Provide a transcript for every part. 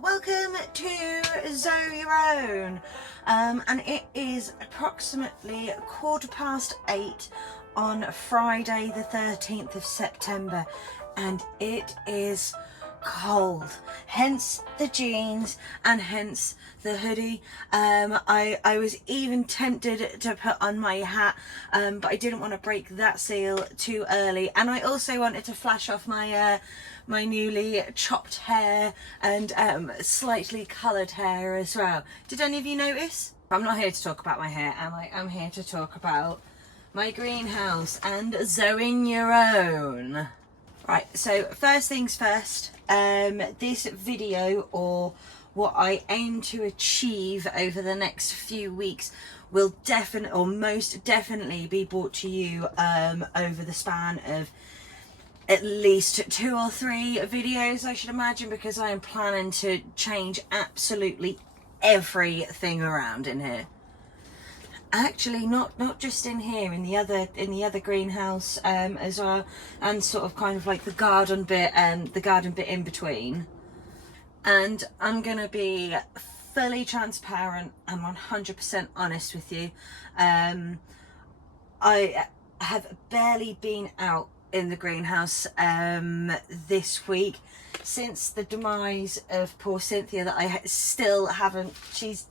welcome to Zoe Your Own, and it is approximately 8:15 on Friday the 13th of September, and it is cold, hence the jeans and hence the hoodie. I was even tempted to put on my hat, but I didn't want to break that seal too early, and I also wanted to flash off my my newly chopped hair and slightly coloured hair as well. Did any of you notice? I'm not here to talk about my hair, am I? I'm here to talk about my greenhouse and Zoeing Your Own. Right, so first things first, this video, or what I aim to achieve over the next few weeks, will definitely, or most definitely, be brought to you over the span of at least 2 or 3 videos, I should imagine, because I am planning to change absolutely everything around in here. Actually, not just in here, in the other greenhouse as well, and sort of kind of like the garden bit and the garden bit in between. And I'm gonna be fully transparent and 100% honest with you. I have barely been out in the greenhouse this week since the demise of poor Cynthia, that I still haven't. She's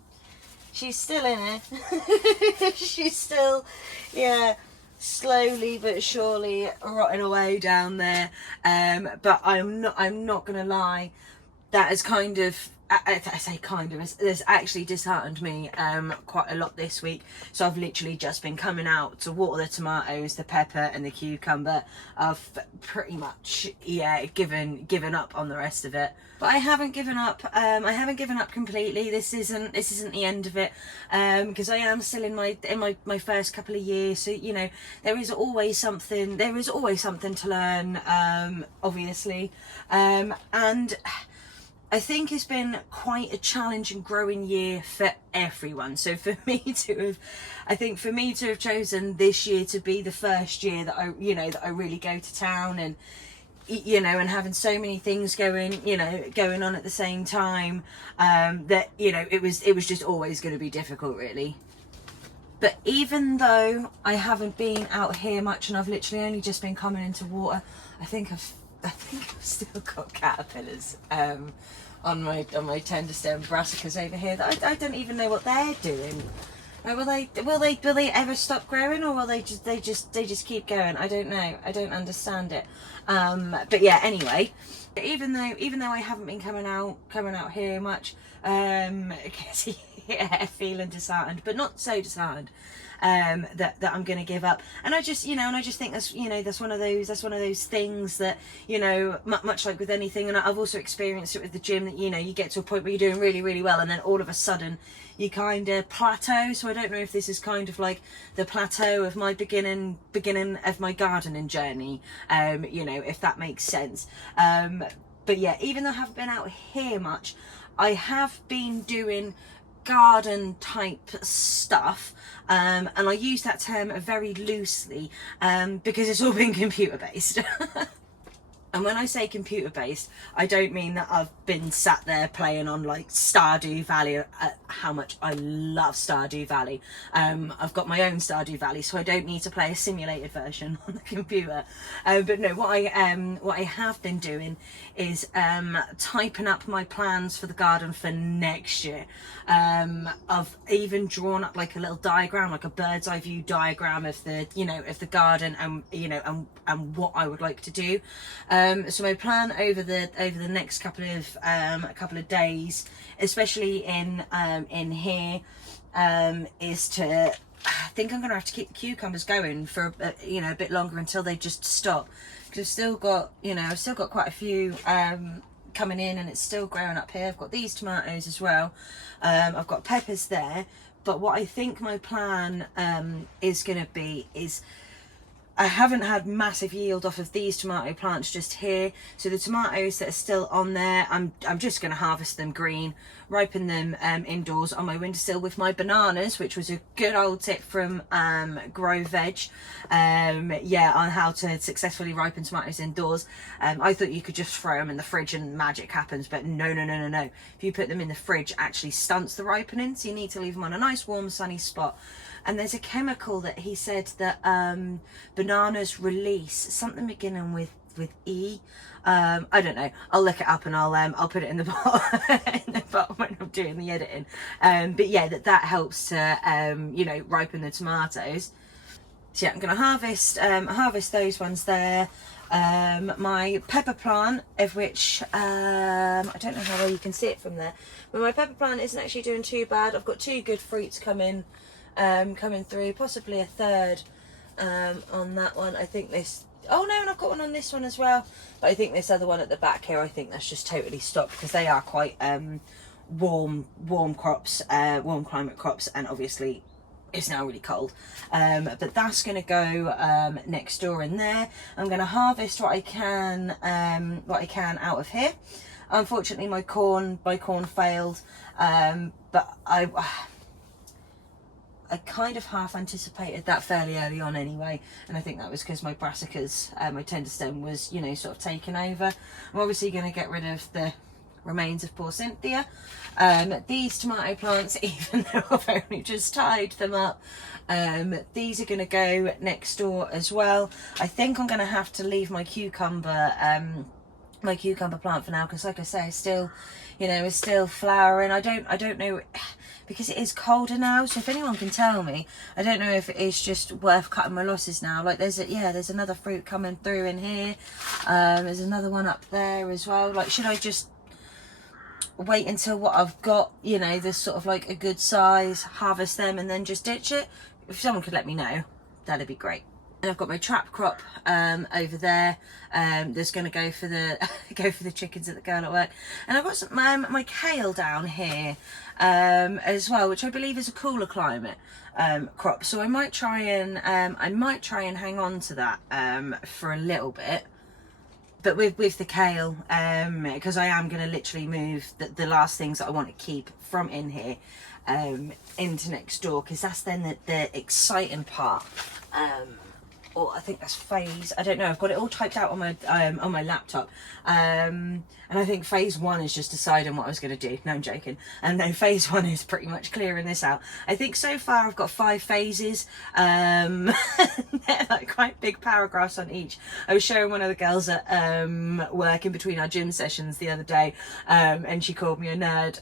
still in it. She's still, yeah, slowly but surely rotting away down there. But I'm not gonna lie, that has kind of, I say kind of, it's actually disheartened me quite a lot this week. So I've literally just been coming out to water the tomatoes, the pepper and the cucumber. I've pretty much, yeah, given up on the rest of it. But I haven't given up. I haven't given up completely. This isn't the end of it, because I am still in my first couple of years. So, you know, there is always something to learn, obviously, and I think it's been quite a challenging growing year for everyone. So for me to have chosen this year to be the first year that I really go to town, and and having so many things going on at the same time, that it was just always going to be difficult, really. But even though I haven't been out here much, and I've literally only just been coming into water, I think I've still got caterpillars on my tender stem brassicas over here that I don't even know what they're doing. Will they ever stop growing, or will they just keep going? I don't know. I don't understand it. But yeah, anyway, even though I haven't been coming out here much, yeah, feeling disheartened, but not so disheartened that I'm going to give up. And I just think that's one of those things that, much like with anything, and I've also experienced it with the gym, that you get to a point where you're doing really, really well, and then all of a sudden you kind of plateau. So I don't know if this is kind of like the plateau of my beginning of my gardening journey, if that makes sense. But yeah, even though I haven't been out here much, I have been doing garden type stuff, and I use that term very loosely, because it's all been computer based. And when I say computer based, I don't mean that I've been sat there playing on like Stardew Valley, how much I love Stardew Valley. I've got my own Stardew Valley, so I don't need to play a simulated version on the computer. But no, what I have been doing is typing up my plans for the garden for next year. I've even drawn up like a little diagram, like a bird's eye view diagram of the the garden, and what I would like to do. So my plan over the next couple of days, especially in here, is to, I think I'm gonna have to keep the cucumbers going for a bit longer until they just stop, because I've still got quite a few coming in, and it's still growing up here. I've got these tomatoes as well. I've got peppers there, but what I think my plan is gonna be is, I haven't had massive yield off of these tomato plants just here. So the tomatoes that are still on there, I'm just going to harvest them green, ripen them indoors on my windowsill with my bananas, which was a good old tip from Grow Veg. Yeah, on how to successfully ripen tomatoes indoors. I thought you could just throw them in the fridge and magic happens, but no. If you put them in the fridge, it actually stunts the ripening, so you need to leave them on a nice warm sunny spot. And there's a chemical that he said that bananas release, something beginning with E. I don't know. I'll look it up and I'll put it in the bottom when I'm doing the editing. But yeah, that helps to you know, ripen the tomatoes. So yeah, I'm going to harvest those ones there. My pepper plant, of which I don't know how well you can see it from there, but my pepper plant isn't actually doing too bad. I've got 2 good fruits coming through, possibly a third on that one. I think this, oh no, and I've got one on this one as well, but I think this other one at the back here, I think that's just totally stopped because they are quite warm crops, warm climate crops, and obviously it's now really cold. But that's going to go next door in there. I'm going to harvest what I can out of here. Unfortunately, my corn failed, but I kind of half anticipated that fairly early on anyway, and I think that was because my brassicas, my tender stem was, you know, sort of taken over. I'm obviously going to get rid of the remains of poor Cynthia. These tomato plants, even though I've only just tied them up, these are going to go next door as well. I think I'm going to have to leave my cucumber plant for now, because like I say, it's still, you know, it's still flowering. I don't know, because it is colder now, so if anyone can tell me, I don't know if it is just worth cutting my losses now. Like there's another fruit coming through in here, there's another one up there as well. Like, should I just wait until what I've got, you know, there's sort of like a good size, harvest them and then just ditch it? If someone could let me know, that'd be great. And I've got my trap crop over there. That's going to go for the chickens at the girl at work. And I've got some, my kale down here as well, which I believe is a cooler climate crop. So I might try and hang on to that for a little bit. But with the kale, because I am going to literally move the last things that I want to keep from in here into next door, because that's then the exciting part. Or I think that's phase, I don't know, I've got it all typed out on my laptop, and I think phase 1 is just deciding what I was going to do. No, I'm joking. And no, phase 1 is pretty much clearing this out. I think so far I've got 5 phases, they're like quite big paragraphs on each. I was showing one of the girls at work in between our gym sessions the other day, and she called me a nerd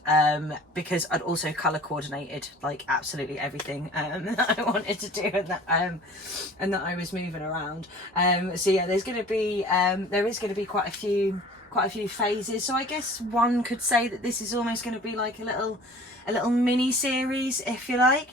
because I'd also colour coordinated like absolutely everything that I wanted to do, and that I was moving around. So yeah, there is going to be quite a few phases. So I guess one could say that this is almost going to be like a little mini series, if you like.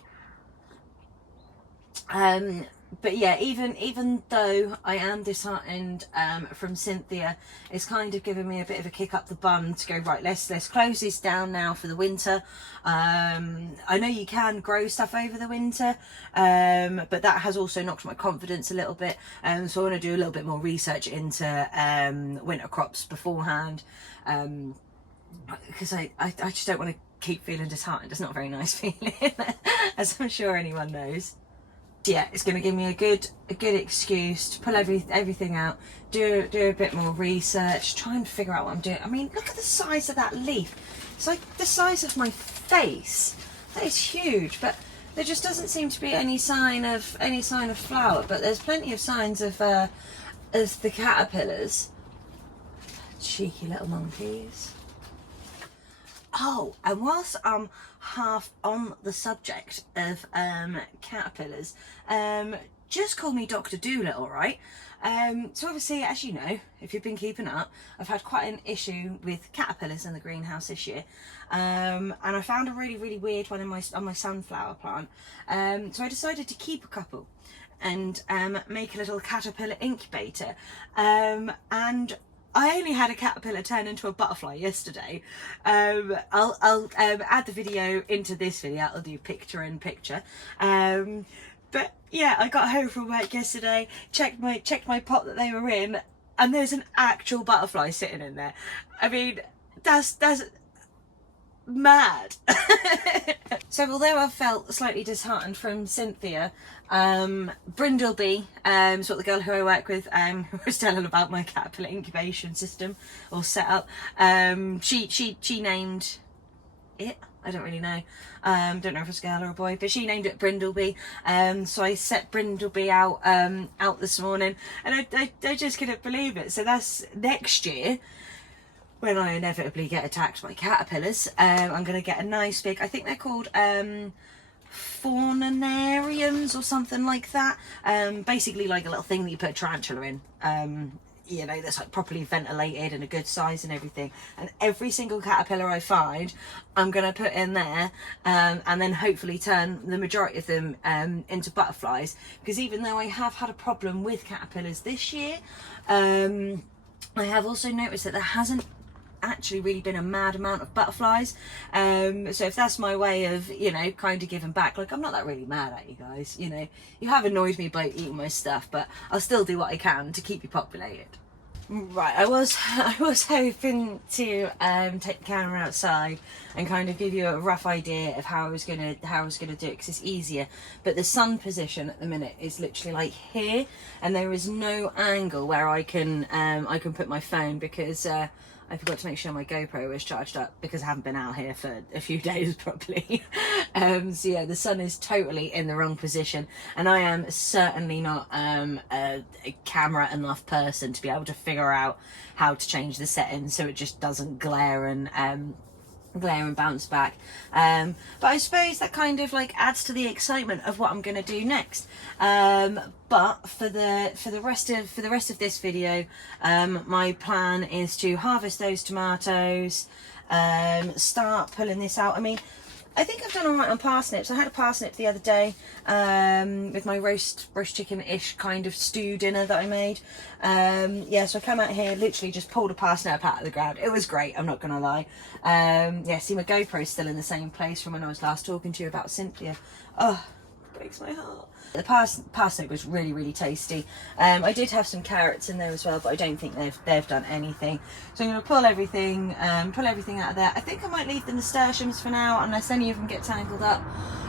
But yeah, even though I am disheartened from Cynthia, it's kind of given me a bit of a kick up the bum to go, right, let's close this down now for the winter. I know you can grow stuff over the winter, but that has also knocked my confidence a little bit, so I want to do a little bit more research into winter crops beforehand, because I just don't want to keep feeling disheartened. It's not a very nice feeling, as I'm sure anyone knows. Yeah, it's going to give me a good excuse to pull everything out, do a bit more research, try and figure out what I'm doing. I mean, look at the size of that leaf. It's like the size of my face. That is huge, but there just doesn't seem to be any sign of flower. But there's plenty of signs of the caterpillars. Cheeky little monkeys. Oh, and whilst I'm half on the subject of caterpillars, just call me Dr. Dolittle, right? So obviously, as you know, if you've been keeping up, I've had quite an issue with caterpillars in the greenhouse this year, and I found a really weird one on my sunflower plant. So I decided to keep a couple and make a little caterpillar incubator, and I only had a caterpillar turn into a butterfly yesterday. I'll add the video into this video. I'll do picture in picture. But yeah, I got home from work yesterday, checked my pot that they were in, and there's an actual butterfly sitting in there. I mean, that's mad. So although I felt slightly disheartened from Cynthia, Brindleby, sort of the girl who I work with, who was telling about my caterpillar incubation system or setup, she named it. I don't really know. Don't know if it's a girl or a boy, but she named it Brindleby. So I set Brindleby out this morning, and I just couldn't believe it. So that's next year, when I inevitably get attacked by caterpillars. I'm going to get a nice big, I think they're called faunariums or something like that. Basically like a little thing that you put a tarantula in. You know, that's like properly ventilated and a good size and everything. And every single caterpillar I find, I'm going to put in there, and then hopefully turn the majority of them into butterflies. Because even though I have had a problem with caterpillars this year, I have also noticed that there hasn't actually really been a mad amount of butterflies. So if that's my way of, you know, kind of giving back, like, I'm not that really mad at you guys, you know, you have annoyed me by eating my stuff, but I'll still do what I can to keep you populated. Right, I was hoping to take the camera outside and kind of give you a rough idea of how I was gonna do it, because it's easier. But the sun position at the minute is literally like here, and there is no angle where I can put my phone, because I forgot to make sure my GoPro was charged up, because I haven't been out here for a few days properly. So yeah, the sun is totally in the wrong position, and I am certainly not a camera enough person to be able to figure out how to change the settings so it just doesn't glare and bounce back. But I suppose that kind of like adds to the excitement of what I'm going to do next. But for the rest of this video, my plan is to harvest those tomatoes, start pulling this out. I mean, I think I've done all right on parsnips. I had a parsnip the other day with my roast chicken-ish kind of stew dinner that I made. Yeah, so I came out here, literally just pulled a parsnip out of the ground. It was great, I'm not going to lie. Yeah, see, my GoPro's still in the same place from when I was last talking to you about Cynthia. Oh, breaks my heart. The parsnip was really, really tasty. I did have some carrots in there as well, but I don't think they've done anything. So I'm going to pull everything out of there. I think I might leave the nasturtiums for now, unless any of them get tangled up.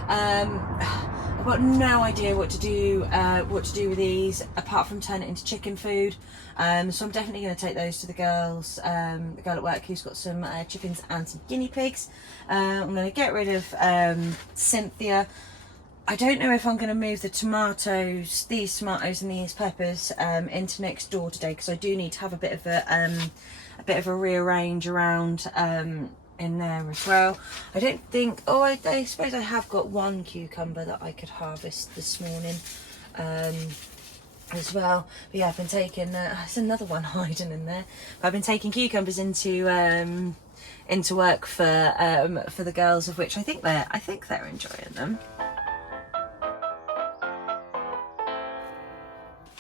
I've got no idea what to do with these, apart from turn it into chicken food. So I'm definitely going to take those to the girls, the girl at work who's got some chickens and some guinea pigs. I'm going to get rid of Cynthia. I don't know if I'm going to move the tomatoes, these tomatoes and these peppers, into next door today, because I do need to have a bit of a rearrange around in there as well. I don't think. Oh, I suppose I have got one cucumber that I could harvest this morning, as well. But yeah, I've been taking. There's another one hiding in there. But I've been taking cucumbers into work for the girls, of which I think they're enjoying them.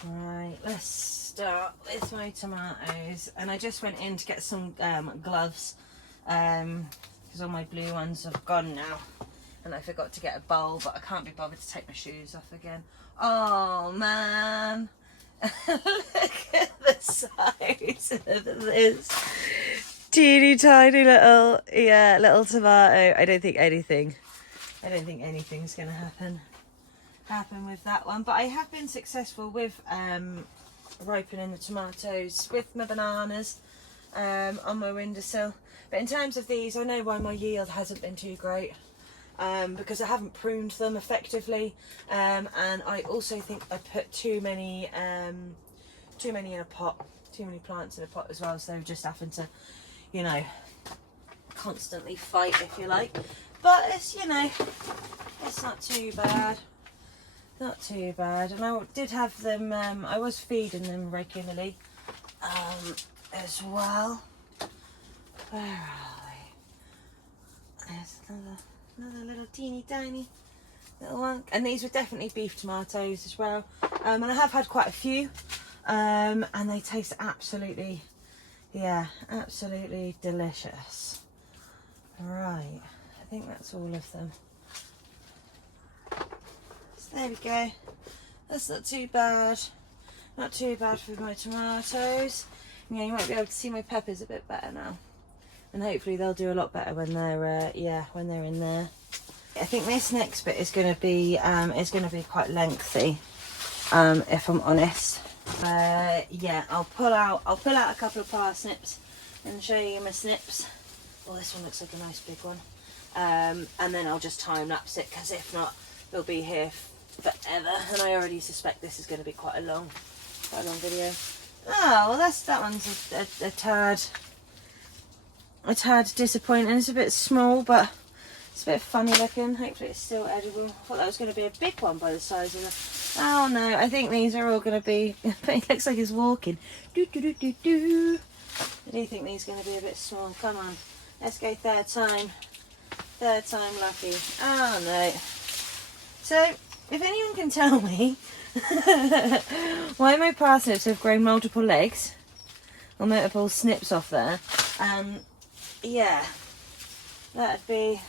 Right, let's start with my tomatoes, and I just went in to get some gloves, because all my blue ones have gone now, and I forgot to get a bowl, but I can't be bothered to take my shoes off again. Oh man, look at the size of this teeny tiny little tomato. I don't think anything's gonna happen with that one, but I have been successful with ripening the tomatoes with my bananas on my windowsill. But in terms of these, I know why my yield hasn't been too great, because I haven't pruned them effectively, and I also think I put too many in a pot, too many plants in a pot as well, so they're just having to, you know, constantly fight, if you like. But it's, you know, it's not too bad. Not too bad. And I did have them, I was feeding them regularly as well. Where are they? There's another little teeny tiny little one. And these were definitely beef tomatoes as well. And I have had quite a few, and they taste absolutely delicious. Right, I think that's all of them. There we go. That's not too bad. Not too bad for my tomatoes. Yeah, you might be able to see my peppers a bit better now. And hopefully they'll do a lot better when they're when they're in there. I think this next bit is going to be quite lengthy, if I'm honest. Yeah, I'll pull out a couple of parsnips and show you my snips. Oh, this one looks like a nice big one. And then I'll just time lapse it, because if not, they'll be here forever. And I already suspect this is going to be quite a long video. Oh, well, that one's a tad disappointing. It's a bit small, but it's a bit funny looking. Hopefully it's still edible. I thought that was going to be a big one by the size of it. Oh no, I think these are all going to be... It looks like it's walking. Do, do, do, do, do. I do think these are going to be a bit small. Come on, let's go third time. Third time lucky. Oh no. So, if anyone can tell me why my parsnips have grown multiple legs or multiple snips off there, yeah, that'd be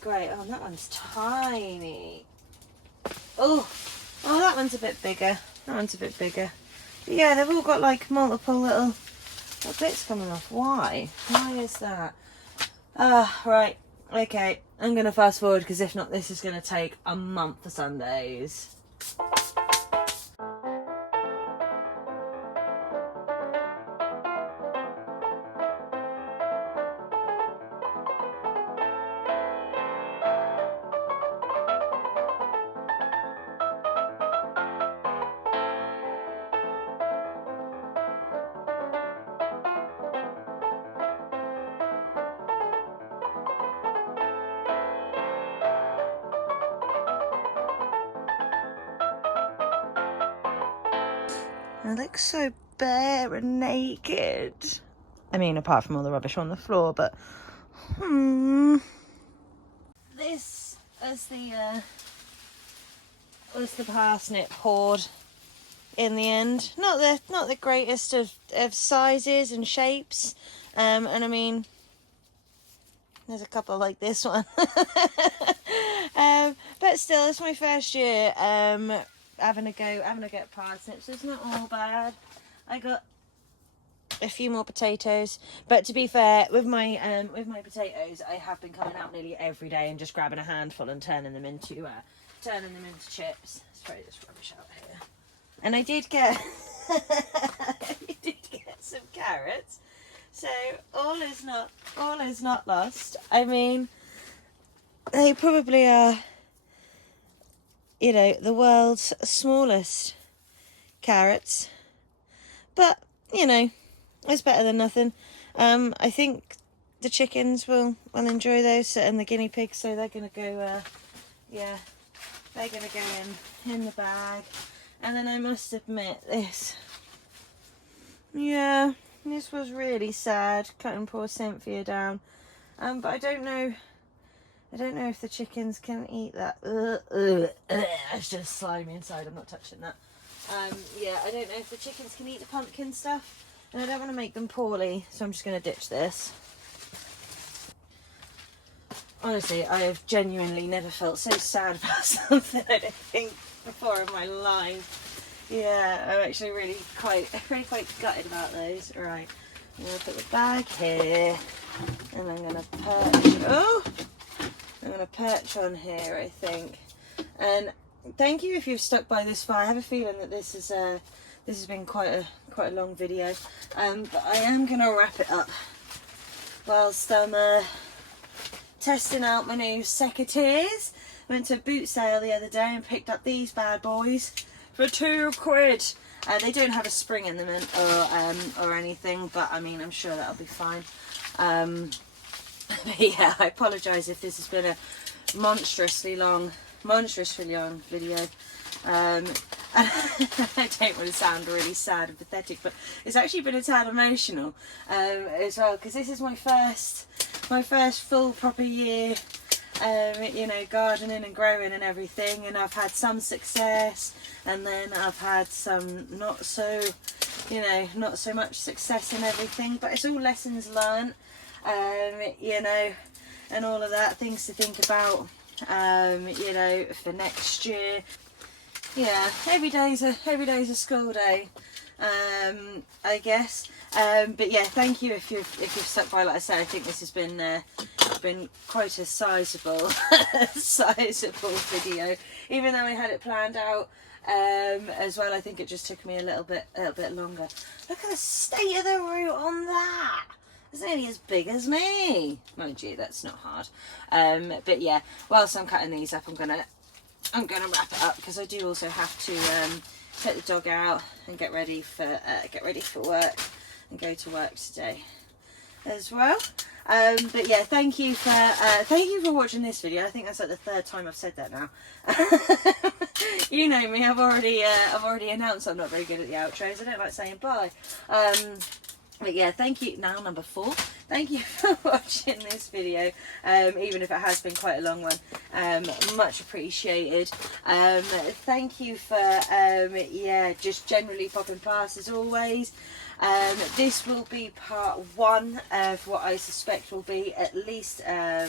great. Oh, that one's tiny. Oh, that one's a bit bigger. But yeah, they've all got like multiple little bits coming off. Why is that? Right, okay, I'm gonna fast forward, because if not, this is gonna take a month for Sundays. I look so bare and naked. I mean, apart from all the rubbish on the floor, but... This was the parsnip horde in the end. Not the greatest of sizes and shapes. And I mean, there's a couple like this one. But still, it's my first year having a go at parsnips. It's not all bad. I got a few more potatoes, but to be fair, with my potatoes, I have been coming out nearly every day and just grabbing a handful and turning them into chips. Let's throw this rubbish out here. And I did get some carrots, so all is not lost. I mean, they probably are, you know, the world's smallest carrots, but you know, it's better than nothing. I think the chickens will enjoy those, and the guinea pigs, so they're gonna go they're gonna go in the bag. And then I must admit, this was really sad, cutting poor Cynthia down. But I don't know if the chickens can eat that. It's just slimy inside, I'm not touching that. Yeah, I don't know if the chickens can eat the pumpkin stuff, and I don't want to make them poorly, so I'm just going to ditch this. Honestly, I have genuinely never felt so sad about something, I don't think, before in my life. Yeah, I'm actually really quite gutted about those. Right, I'm going to put the bag here, and I'm going to perch on here, I think. And thank you if you've stuck by this far. I have a feeling that this has been quite a long video, but I am going to wrap it up whilst I'm testing out my new secateurs. Went to a boot sale the other day and picked up these bad boys for £2. They don't have a spring in them or anything, but I mean, I'm sure that'll be fine. But yeah, I apologise if this has been a monstrously long video. And I don't want to sound really sad and pathetic, but it's actually been a tad emotional as well, because this is my first full proper year, you know, gardening and growing and everything, and I've had some success, and then I've had some not so much success and everything, but it's all lessons learned, you know, and all of that, things to think about you know, for next year. Yeah, every day's a school day, I guess. But yeah, thank you if you've stuck by. Like I said, I think this has been quite a sizable sizable video, even though I had it planned out as well. I think it just took me a little bit longer. Look at the state of the root on that. It's nearly as big as me. Mind you, that's not hard. But yeah, whilst I'm cutting these up, I'm gonna wrap it up, because I do also have to take the dog out and get ready for work and go to work today as well. But yeah, thank you for watching this video. I think that's like the third time I've said that now. You know me, I've already announced I'm not very good at the outros. I don't like saying bye. But yeah, thank you. Now number 4. Thank you for watching this video, even if it has been quite a long one. Much appreciated. Thank you for yeah, just generally popping past as always. This will be part 1 of what I suspect will be at least yeah,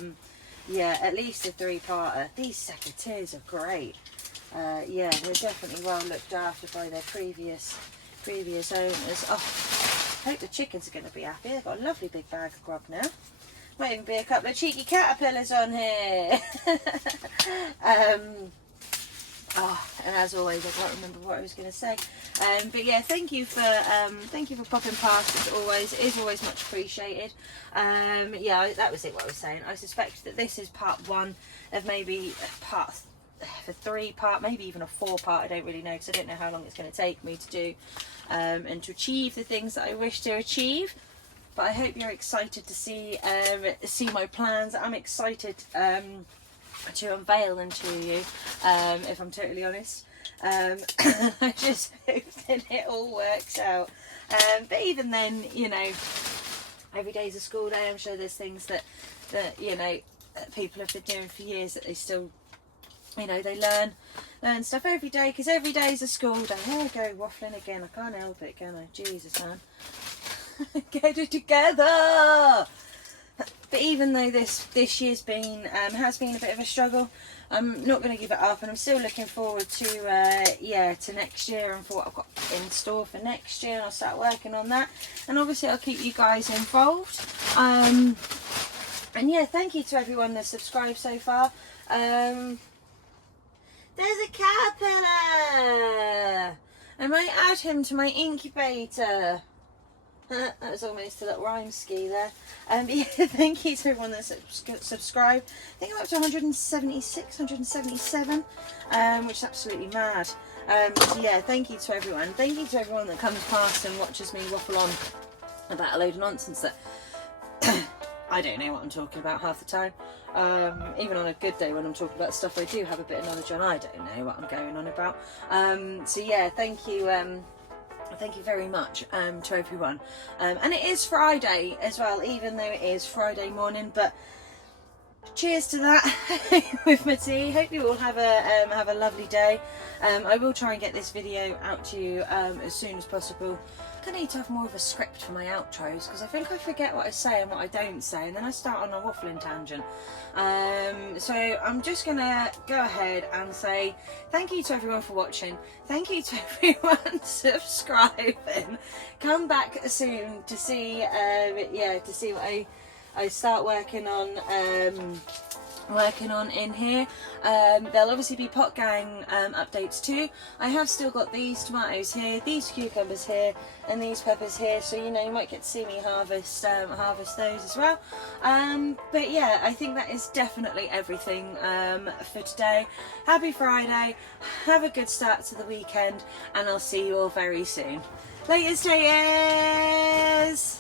at least a 3-parter. These secateurs are great. Yeah, they're definitely well looked after by their previous owners. Oh, I hope the chickens are going to be happy. They've got a lovely big bag of grub now. Might even be a couple of cheeky caterpillars on here. Oh, and as always, I can't remember what I was going to say. But yeah, thank you for popping past. As always, it is always much appreciated. Yeah, that was it. What I was saying. I suspect that this is part 1 of maybe a 3-part, maybe even a 4-part. I don't really know, because I don't know how long it's going to take me to do and to achieve the things that I wish to achieve. But I hope you're excited to see my plans. I'm excited to unveil them to you, if I'm totally honest. I just hope that it all works out. But even then, you know, every day's a school day. I'm sure there's things that you know, people have been doing for years that they still, you know, they learn stuff every day, because every day is a school day. There we go, waffling again. I can't help it, can I? Jesus, man. Get it together. But even though this year's been has been a bit of a struggle, I'm not going to give it up, and I'm still looking forward to yeah, to next year and for what I've got in store for next year. And I'll start working on that, and obviously I'll keep you guys involved. And yeah, thank you to everyone that's subscribed so far. There's a caterpillar. I might add him to my incubator. That was almost a little rhyme ski there. Yeah, thank you to everyone that's subscribed. I think I'm up to 176, 177, which is absolutely mad. So yeah, thank you to everyone. Thank you to everyone that comes past and watches me waffle on about a load of nonsense that I don't know what I'm talking about half the time. Even on a good day when I'm talking about stuff I do have a bit of knowledge on, I don't know what I'm going on about. So yeah, thank you. Thank you very much to everyone. And it is Friday as well, even though it is Friday morning. But cheers to that with my tea. Hope you all have a lovely day. I will try and get this video out to you as soon as possible. I need to have more of a script for my outros, because I think I forget what I say and what I don't say, and then I start on a waffling tangent. So I'm just gonna go ahead and say thank you to everyone for watching. Thank you to everyone subscribing. Come back soon to see yeah, to see what I start working on in here. There'll obviously be pot gang updates too. I have still got these tomatoes here, these cucumbers here, and these peppers here, so you know, you might get to see me harvest those as well. But yeah, I think that is definitely everything for today. Happy Friday, have a good start to the weekend, and I'll see you all very soon. Laters, taters!